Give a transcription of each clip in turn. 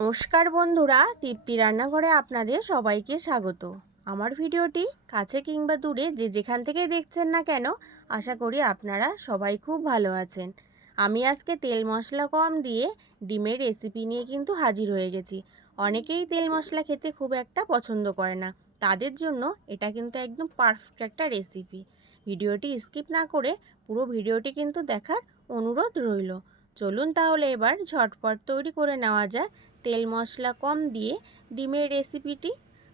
নমস্কার বন্ধুরা, তৃপ্তি রান্নাঘরে আপনাদের সবাইকে স্বাগত। আমার ভিডিওটি কাছে কিংবা দূরে যে যেখান থেকে দেখছেন না কেন, আশা করি আপনারা সবাই খুব ভালো আছেন। আমি আজকে তেল মশলা কম দিয়ে ডিমের রেসিপি নিয়ে কিন্তু হাজির হয়ে গেছি। অনেকেই তেল মশলা খেতে খুব একটা পছন্দ করে না, তাদের জন্য এটা কিন্তু একদম পারফেক্ট একটা রেসিপি। ভিডিওটি স্কিপ না করে পুরো ভিডিওটি কিন্তু দেখার অনুরোধ রইল। চলুন তাহলে এবার ঝটপট তৈরি করে নেওয়া যাক তেল মশলা কম দিয়ে ডিমের রেসিপিটি।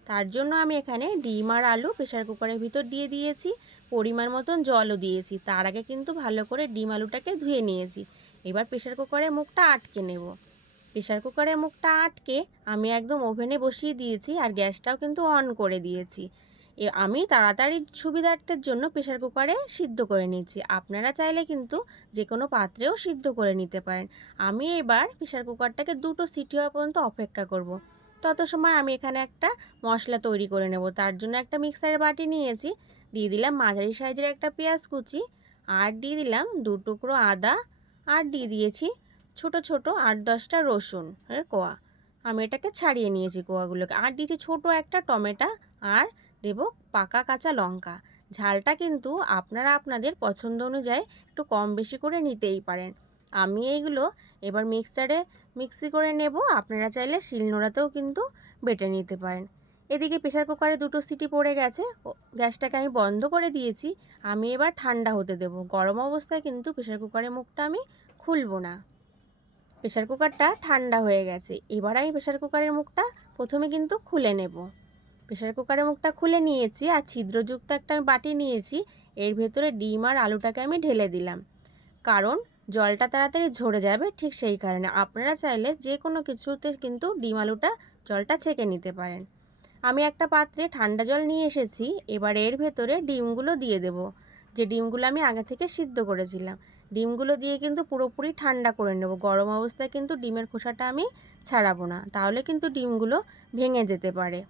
তার জন্য আমি এখানে ডিম আর আলু প্রেসার কুকারের ভিতর দিয়ে দিয়েছি, পরিমাণ মতন জলও দিয়েছি। তার আগে কিন্তু ভালো করে ডিম আলুটাকে ধুয়ে নিয়েছি। এবার প্রেসার কুকারের মুখটা আটকে নেব। প্রেসার কুকারের মুখটা আটকে আমি একদম ওভেনে বসিয়ে দিয়েছি আর গ্যাসটাও কিন্তু অন করে দিয়েছি। আমি তাড়াতাড়ি সুবিধার্থের জন্য প্রেসার কুকারে সিদ্ধ করে নিয়েছি। আপনারা চাইলে কিন্তু যে কোনো পাত্রেও সিদ্ধ করে নিতে পারেন। আমি এবার প্রেসার কুকারটাকে 2টো সিটি হওয়া পর্যন্ত অপেক্ষা করব। তত সময় আমি এখানে একটা মশলা তৈরি করে নেব। তার জন্য একটা মিক্সারের বাটি নিয়েছি, দিয়ে দিলাম মাঝারি সাইজের একটা পেঁয়াজ কুচি, আর দিয়ে দিলাম 2 টুকরো আদা, আর দিয়ে দিয়েছি ছোট ছোট 8-10টা রসুন এর কোয়া। আমি এটাকে ছাড়িয়ে নিয়েছি কোয়াগুলোকে, আর দিয়েছি ছোট একটা টমেটো, আর দেব পাকা কাঁচা লঙ্কা। ঝালটা কিন্তু আপনারা আপনাদের পছন্দ অনুযায়ী একটু কম বেশি করে নিতেই পারেন। আমি এইগুলো এবার মিক্সি করে নেব। আপনারা চাইলে শিলনোড়াতেও কিন্তু বেটে নিতে পারেন। এদিকে প্রেসার কুকারে 2টো সিটি পড়ে গেছে, গ্যাসটাকে আমি বন্ধ করে দিয়েছি। আমি এবার ঠান্ডা হতে দেব। গরম অবস্থায় কিন্তু প্রেসার কুকারের মুখটা আমি খুলবো না। প্রেসার কুকারটা ঠান্ডা হয়ে গেছে। এবার আমি প্রেসার কুকারের মুখটা প্রথমে কিন্তু খুলে নেব। প্রেসার কুকারের মুখটা খুলে নিয়েছি, আর ছিদ্রযুক্ত একটা আমি বাটি নিয়েছি। এর ভেতরে ডিম আর আলুটাকে আমি ঢেলে দিলাম, কারণ জলটা তাড়াতাড়ি ঝরে যাবে। ঠিক সেই কারণে আপনারা চাইলে যে কোনো কিছুতে কিন্তু ডিম আলুটা জলটা ছেঁকে নিতে পারেন। আমি একটা পাত্রে ঠান্ডা জল নিয়ে এসেছি। এবার এর ভেতরে ডিমগুলো দিয়ে দেব, যে ডিমগুলো আমি আগে থেকে সিদ্ধ করেছিলাম। ডিমগুলো দিয়ে কিন্তু পুরোপুরি ঠান্ডা করে নেব। গরম অবস্থায় কিন্তু ডিমের খোসাটা আমি ছাড়াবো না, তাহলে কিন্তু ডিমগুলো ভেঙে যেতে পারে।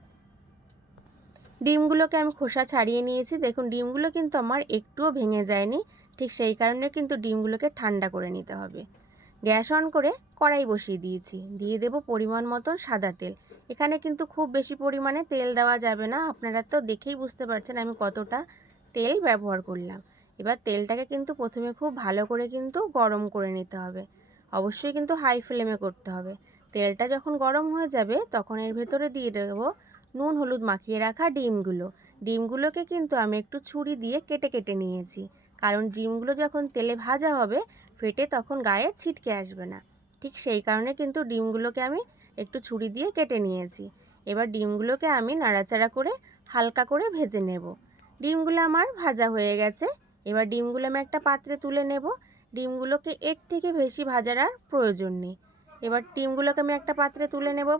ডিমগুলোকে আমি খোসা ছাড়িয়ে নিয়েছি। দেখুন ডিমগুলো কিন্তু আমার একটুও ভেঙে যায়নি। ঠিক সেই কারণে কিন্তু ডিমগুলোকে ঠান্ডা করে নিতে হবে। গ্যাস অন করে কড়াই বসিয়ে দিয়েছি, দিয়ে দেব পরিমাণ মতন সাদা তেল। এখানে কিন্তু খুব বেশি পরিমাণে তেল দেওয়া যাবে না, আপনারা তো দেখেই বুঝতে পারছেন আমি কতটা তেল ব্যবহার করলাম। এবার তেলটাকে কিন্তু প্রথমে খুব ভালো করে কিন্তু গরম করে নিতে হবে। অবশ্যই কিন্তু হাই ফ্লেমে করতে হবে। তেলটা যখন গরম হয়ে যাবে তখন এর ভেতরে দিয়ে দেবো নুন হলুদ মাখিয়ে রাখা ডিমগুলোকে কিন্তু আমি একটু ছুরি দিয়ে কেটে কেটে নিয়েছি, কারণ ডিমগুলো যখন তেলে ভাজা হবে ফেটে তখন গায়ে ছিটকে আসবে না। ঠিক সেই কারণে কিন্তু ডিমগুলোকে আমি একটু ছুরি দিয়ে কেটে নিয়েছি। এবার ডিমগুলোকে আমি নাড়াচাড়া করে হালকা করে ভেজে নেব। ডিমগুলো আমার ভাজা হয়ে গেছে। এবার ডিমগুলো আমি একটা পাত্রে তুলে নেব। ডিমগুলোকে এর থেকে বেশি ভাজার আর প্রয়োজন নেই। এবার ডিমগুলোকে আমি একটা পাত্রে তুলে নেব।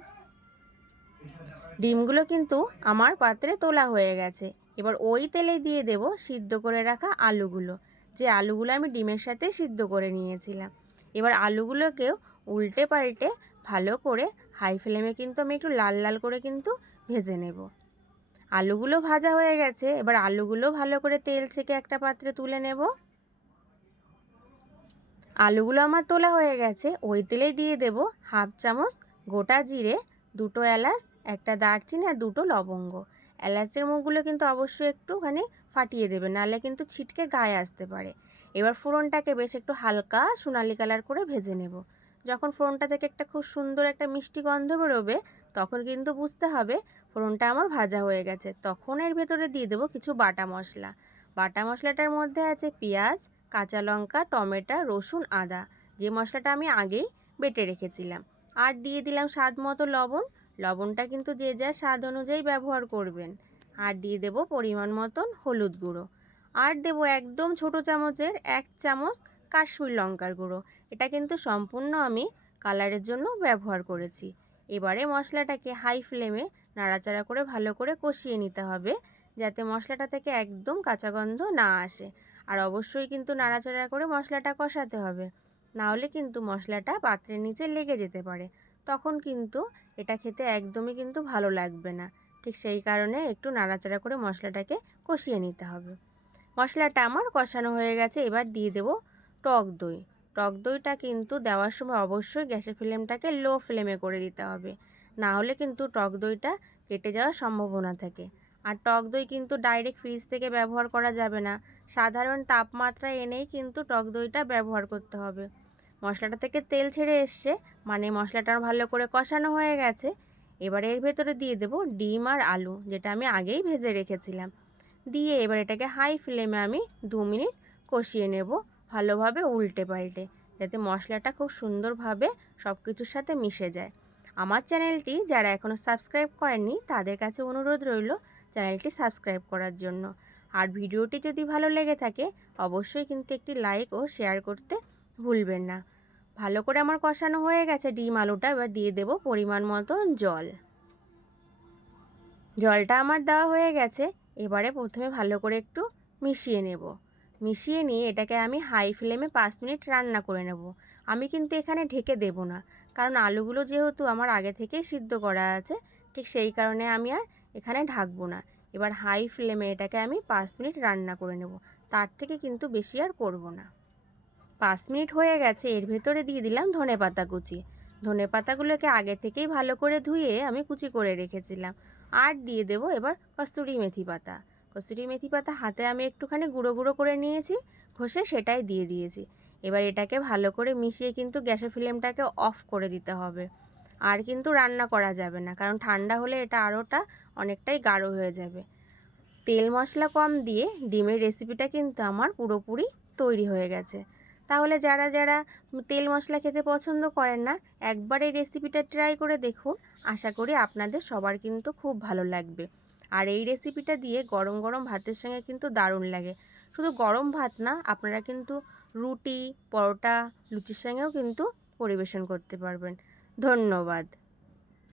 ডিমগুলো কিন্তু আমার পাত্রে তোলা হয়ে গেছে। এবার ওই তেলে দিয়ে দেব সিদ্ধ করে রাখা আলুগুলো, যে আলুগুলো আমি ডিমের সাথে সিদ্ধ করে নিয়েছিলাম। এবার আলুগুলোকেও উল্টে পাল্টে ভালো করে হাই ফ্লেমে কিন্তু আমি একটু লাল লাল করে কিন্তু ভেজে নেব। আলুগুলো ভাজা হয়ে গেছে। এবার আলুগুলো ভালো করে তেল ছেঁকে একটা পাত্রে তুলে নেব। আলুগুলো আমার তোলা হয়ে গেছে। ওই তেলেই দিয়ে দেব হাফ চামচ গোটা জিরে, 2টো এলাচ, একটা দারচিনি আর 2টো লবঙ্গ। এলাচের মুখগুলো কিন্তু অবশ্যই একটুখানি ফাটিয়ে দেবে, নাহলে কিন্তু ছিটকে গায়ে আসতে পারে। এবার ফোড়নটাকে বেশ একটু হালকা সোনালি কালার করে ভেজে নেব। যখন ফোড়নটা থেকে একটা খুব সুন্দর একটা মিষ্টি গন্ধ বেরোবে তখন কিন্তু বুঝতে হবে ফোড়নটা আমার ভাজা হয়ে গেছে। তখন এর ভেতরে দিয়ে দেবো কিছু বাটা মশলা। বাটা মশলাটার মধ্যে আছে পেঁয়াজ, কাঁচা লঙ্কা, টমেটো, রসুন, আদা, যে মশলাটা আমি আগেই বেটে রেখেছিলাম। আর দিয়ে দিলাম স্বাদ মতো লবণ। লবণটা কিন্তু যে যার স্বাদ অনুযায়ী ব্যবহার করবেন। আর দিয়ে দেব পরিমাণ মতন হলুদ গুঁড়ো। আর দেব একদম ছোট চামচের 1 চামচ কাশ্মীর লঙ্কার গুঁড়ো। এটা কিন্তু সম্পূর্ণ আমি কালারের জন্য ব্যবহার করেছি। এবারে মশলাটাকে হাই ফ্লেমে নাড়াচাড়া করে ভালো করে কষিয়ে নিতে হবে, যাতে মশলাটা থেকে একদম কাঁচা গন্ধ না আসে। আর অবশ্যই কিন্তু নাড়াচাড়া করে মশলাটা কষাতে হবে, না হলে কিন্তু মশলাটা পাত্রের নিচে লেগে যেতে পারে। তখন কিন্তু এটা খেতে একদমই কিন্তু ভালো লাগবে না। ঠিক সেই কারণে একটু নাড়াচাড়া করে মশলাটাকে কষিয়ে নিতে হবে। মশলাটা আমার কষানো হয়ে গেছে। এবার দিয়ে দেব টক দই। টক দইটা কিন্তু দেওয়ার সময় অবশ্যই গ্যাসের ফ্লেমটাকে লো ফ্লেমে করে দিতে হবে, না হলে কিন্তু টক দইটা কেটে যাওয়ার সম্ভাবনা থাকে। আর টক দই কিন্তু ডাইরেক্ট ফ্রিজ থেকে ব্যবহার করা যাবে না, সাধারণ তাপমাত্রায় এনেই কিন্তু টক দইটা ব্যবহার করতে হবে। মশলাটা থেকে তেল ছেড়ে এসছে, মানে মশলাটা ভালো করে কষানো হয়ে গেছে। এবার এর ভেতরে দিয়ে দেব ডিম আর আলু, যেটা আমি আগেই ভেজে রেখেছিলাম। দিয়ে এবার এটাকে হাই ফ্লেমে আমি 2 মিনিট কষিয়ে নেব, ভালোভাবে উল্টে পাল্টে, যাতে মশলাটা খুব সুন্দরভাবে সব কিছুর সাথে মিশে যায়। আমার চ্যানেলটি যারা এখনও সাবস্ক্রাইব করেননি তাদের কাছে অনুরোধ রইল চ্যানেলটি সাবস্ক্রাইব করার জন্য। আর ভিডিওটি যদি ভালো লেগে থাকে অবশ্যই কিন্তু একটি লাইক ও শেয়ার করতে ভুলবেন না। ভালো করে আমার কষানো হয়ে গেছে ডিম আলুটা, এবার দিয়ে দেব পরিমাণ মতন জল। জলটা আমার দেওয়া হয়ে গেছে। এবারে প্রথমে ভালো করে একটু মিশিয়ে নেব। মিশিয়ে নিয়ে এটাকে আমি হাই ফ্লেমে 5 মিনিট রান্না করে নেব। আমি কিন্তু এখানে ঢেকে দেব না, কারণ আলুগুলো যেহেতু আমার আগে থেকেই সিদ্ধ করা আছে, ঠিক সেই কারণে আমি আর এখানে ঢাকবো না। এবার হাই ফ্লেমে এটাকে আমি 5 মিনিট রান্না করে নেব, তার থেকে কিন্তু বেশি আর করব না। 5 মিনিট হয়ে গেছে, এর ভেতরে দিয়ে দিলাম ধনেপাতা কুচি। ধনেপাতাগুলোকে আগে থেকেই ভালো করে ধুয়ে আমি কুচি করে রেখেছিলাম। আর দিয়ে দেব এবার কসুরি মেথি পাতা। কসুরি মেথি পাতা হাতে আমি একটুখানি গুঁড়ো গুঁড়ো করে নিয়েছি, ঘষে সেটাই দিয়ে দিয়েছি। এবার এটাকে ভালো করে মিশিয়ে কিন্তু গ্যাসের ফ্লেমটাকে অফ করে দিতে হবে। আর কিন্তু রান্না করা যাবে না, কারণ ঠান্ডা হলে এটা আরোটা অনেকটাই গাঢ় হয়ে যাবে। তেল মশলা কম দিয়ে ডিমের রেসিপিটা কিন্তু আমার পুরোপুরি তৈরি হয়ে গেছে। তাহলে যারা যারা তেল মশলা খেতে পছন্দ করেন না, একবার এই রেসিপিটা ট্রাই করে দেখুন। আশা করি আপনাদের সবার কিন্তু খুব ভালো লাগবে। আর এই রেসিপিটা দিয়ে গরম গরম ভাতের সঙ্গে কিন্তু দারুণ লাগে। শুধু গরম ভাত না, আপনারা কিন্তু রুটি, পরোটা, লুচির সঙ্গেও কিন্তু পরিবেশন করতে পারবেন। ধন্যবাদ।